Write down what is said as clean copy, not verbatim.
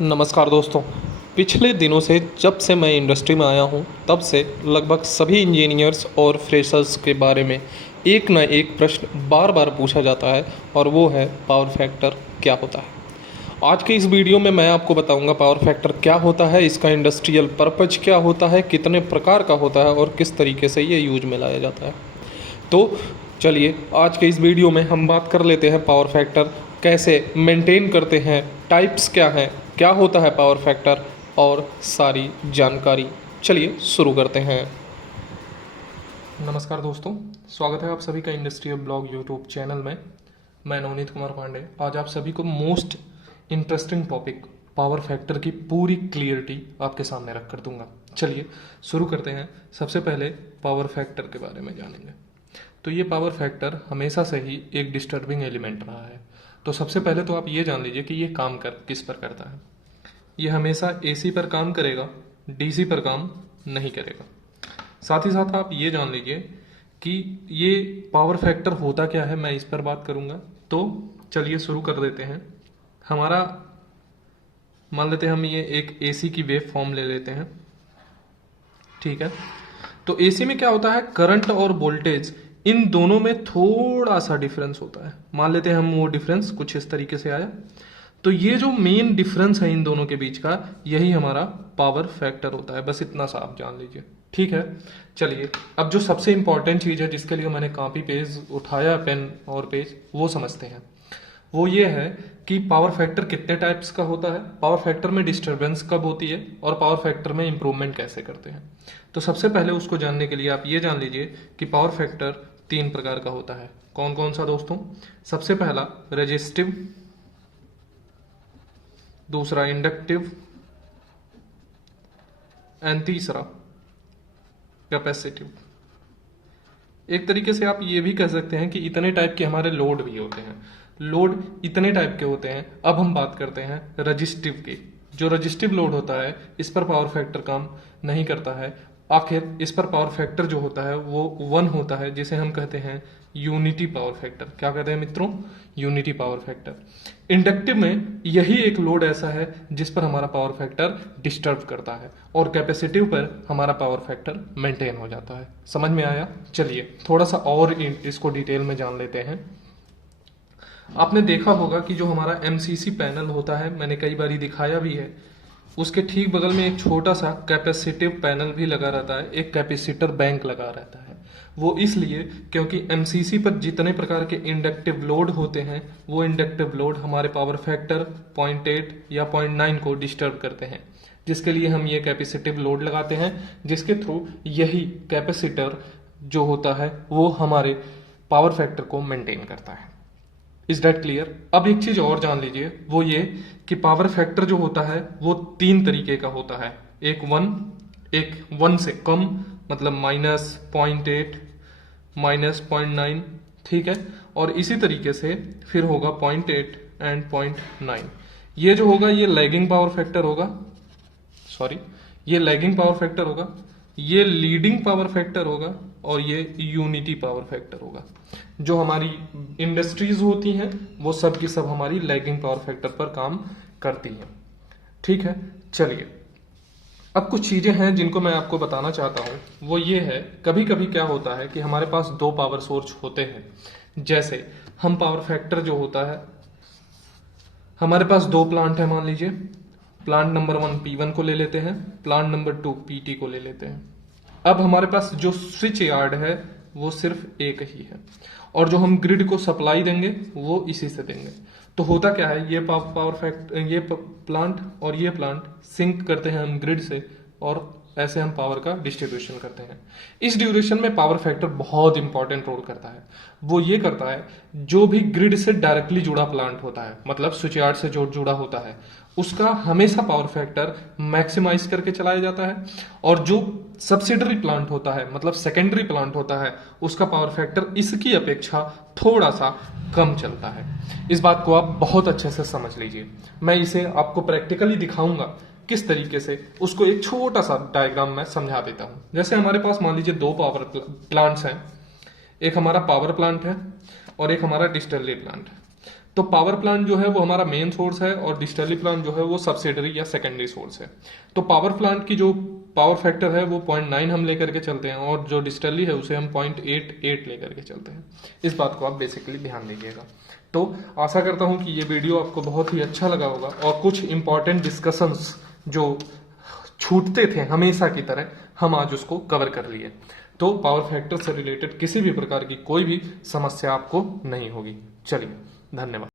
नमस्कार दोस्तों। पिछले दिनों से जब से मैं इंडस्ट्री में आया हूं तब से लगभग सभी इंजीनियर्स और फ्रेशर्स के बारे में एक न एक प्रश्न बार बार पूछा जाता है और वो है पावर फैक्टर क्या होता है। आज के इस वीडियो में मैं आपको बताऊंगा पावर फैक्टर क्या होता है, इसका इंडस्ट्रियल पर्पज क्या होता है, कितने प्रकार का होता है और किस तरीके से ये यूज में लाया जाता है। तो चलिए आज के इस वीडियो में हम बात कर लेते हैं पावर फैक्टर कैसे मेंटेन करते हैं, टाइप्स क्या हैं, क्या होता है पावर फैक्टर और सारी जानकारी। चलिए शुरू करते हैं। नमस्कार दोस्तों, स्वागत है आप सभी का इंडस्ट्रियल ब्लॉग यूट्यूब चैनल में। मैं नवनीत कुमार पांडे आज आप सभी को most interesting topic power factor की पूरी क्लियरिटी आपके सामने रख कर दूंगा। चलिए शुरू करते हैं। सबसे पहले पावर फैक्टर के बारे में जानेंगे। तो ये पावर फैक्टर हमेशा से ही एक डिस्टर्बिंग एलिमेंट रहा है। तो सबसे पहले तो आप ये जान लीजिए कि ये काम किस पर करता है। ये हमेशा एसी पर काम करेगा, डीसी पर काम नहीं करेगा। साथ ही साथ आप ये जान लीजिए कि ये पावर फैक्टर होता क्या है, मैं इस पर बात करूंगा। तो चलिए शुरू कर देते हैं। हमारा मान लेते हैं हम ये एक एसी की वेव फॉर्म ले लेते हैं, ठीक है। तो एसी में क्या होता है, करंट और वोल्टेज इन दोनों में थोड़ा सा डिफरेंस होता है। मान लेते हैं हम वो डिफरेंस कुछ इस तरीके से आया। तो ये जो मेन डिफरेंस है इन दोनों के बीच का, यही हमारा पावर फैक्टर होता है। बस इतना सा आप जान लीजिए, ठीक है। चलिए अब जो सबसे इंपॉर्टेंट चीज है जिसके लिए मैंने कॉपी पेज उठाया, पेन और पेज, वो समझते हैं। वो ये है कि पावर फैक्टर कितने टाइप्स का होता है, पावर फैक्टर में डिस्टरबेंस कब होती है और पावर फैक्टर में इंप्रूवमेंट कैसे करते हैं। तो सबसे पहले उसको जानने के लिए आप ये जान लीजिए कि पावर फैक्टर 3 प्रकार का होता है। कौन कौन सा दोस्तों? सबसे पहला रेजिस्टिव, दूसरा इंडक्टिव एंड तीसरा कैपेसिटिव। एक तरीके से आप ये भी कह सकते हैं कि इतने टाइप के हमारे लोड भी होते हैं। लोड इतने टाइप के होते हैं। अब हम बात करते हैं रजिस्टिव की। जो रजिस्टिव लोड होता है इस पर पावर फैक्टर काम नहीं करता है। आखिर इस पर पावर फैक्टर जो होता है वो 1 होता है, जिसे हम कहते हैं यूनिटी पावर फैक्टर। क्या कहते हैं मित्रों? Unity power factor. इंडक्टिव में यही एक लोड ऐसा है जिस पर हमारा पावर फैक्टर डिस्टर्ब करता है और कैपेसिटिव पर हमारा पावर फैक्टर मेंटेन हो जाता है। समझ में आया? चलिए थोड़ा सा और इसको डिटेल में जान लेते हैं। आपने देखा होगा कि जो हमारा एमसीसी पैनल होता है, मैंने कई बार दिखाया भी है, उसके ठीक बगल में एक छोटा सा कैपेसिटिव पैनल भी लगा रहता है, एक कैपेसिटर बैंक लगा रहता है। वो इसलिए क्योंकि एमसीसी पर जितने प्रकार के इंडक्टिव लोड होते हैं वो इंडक्टिव लोड हमारे पावर फैक्टर 0.8 या 0.9 को डिस्टर्ब करते हैं, जिसके लिए हम ये कैपेसिटिव लोड लगाते हैं, जिसके थ्रू यही कैपेसिटर जो होता है वो हमारे पावर फैक्टर को मेंटेन करता है। Is that clear? अब एक चीज और जान लीजिए, वो ये कि पावर फैक्टर जो होता है वो 3 तरीके का होता है। एक 1 से कम, मतलब -0.8, -0.9, ठीक है। और इसी तरीके से फिर होगा 0.8 एंड 0.9। ये जो होगा ये लैगिंग पावर फैक्टर होगा, सॉरी, ये लैगिंग पावर फैक्टर होगा, ये लीडिंग पावर फैक्टर होगा और ये यूनिटी पावर फैक्टर होगा। जो हमारी इंडस्ट्रीज होती हैं वो सब की सब हमारी लैगिंग पावर फैक्टर पर काम करती हैं, ठीक है। चलिए अब कुछ चीजें हैं जिनको मैं आपको बताना चाहता हूं। वो ये है, कभी कभी क्या होता है कि हमारे पास 2 पावर सोर्स होते हैं। जैसे हम पावर फैक्टर जो होता है, हमारे पास 2 प्लांट है, मान लीजिए प्लांट नंबर 1 P1 को ले लेते हैं, प्लांट नंबर 2 PT को ले लेते हैं। अब हमारे पास जो स्विच यार्ड है वो सिर्फ एक ही है और जो हम ग्रिड को सप्लाई देंगे वो इसी से देंगे। तो होता क्या है, ये ये प्लांट और ये प्लांट सिंक करते हैं हम ग्रिड से और ऐसे हम पावर का डिस्ट्रीब्यूशन करते हैं। इस ड्यूरेशन में पावर फैक्टर बहुत इंपॉर्टेंट रोल करता है। वो ये करता है, जो भी ग्रिड से डायरेक्टली जुड़ा प्लांट होता है, मतलब स्विच यार्ड से जो जुड़ा होता है, उसका हमेशा पावर फैक्टर मैक्सिमाइज करके चलाया जाता है। और जो सब्सिडरी प्लांट होता है, मतलब सेकेंडरी प्लांट होता है, उसका पावर फैक्टर इसकी अपेक्षा थोड़ा सा कम चलता है। इस बात को आप बहुत अच्छे से समझ लीजिए। मैं इसे आपको प्रैक्टिकली दिखाऊंगा किस तरीके से, उसको एक छोटा सा डायग्राम में समझा देता हूं। जैसे हमारे पास मान लीजिए 2 पावर प्लांट्स हैं, एक हमारा पावर प्लांट है और एक हमारा डिस्टिलरी प्लांट है। तो पावर प्लांट जो है वो हमारा मेन सोर्स है और डिस्टिलरी प्लांट जो है वो सब्सिडरी या सेकेंडरी सोर्स है। तो पावर प्लांट की जो पावर फैक्टर है वो 0.9 हम लेकर के चलते हैं और जो डिस्टिलरी है उसे हम 0.88 लेकर के चलते हैं। इस बात को आप बेसिकली ध्यान दीजिएगा। तो आशा करता हूं कि ये वीडियो आपको बहुत ही अच्छा लगा होगा और कुछ इंपॉर्टेंट डिस्कशंस जो छूटते थे हमेशा की तरह हम आज उसको कवर कर लिए। तो पावर फैक्टर से रिलेटेड किसी भी प्रकार की कोई भी समस्या आपको नहीं होगी। चलिए, धन्यवाद।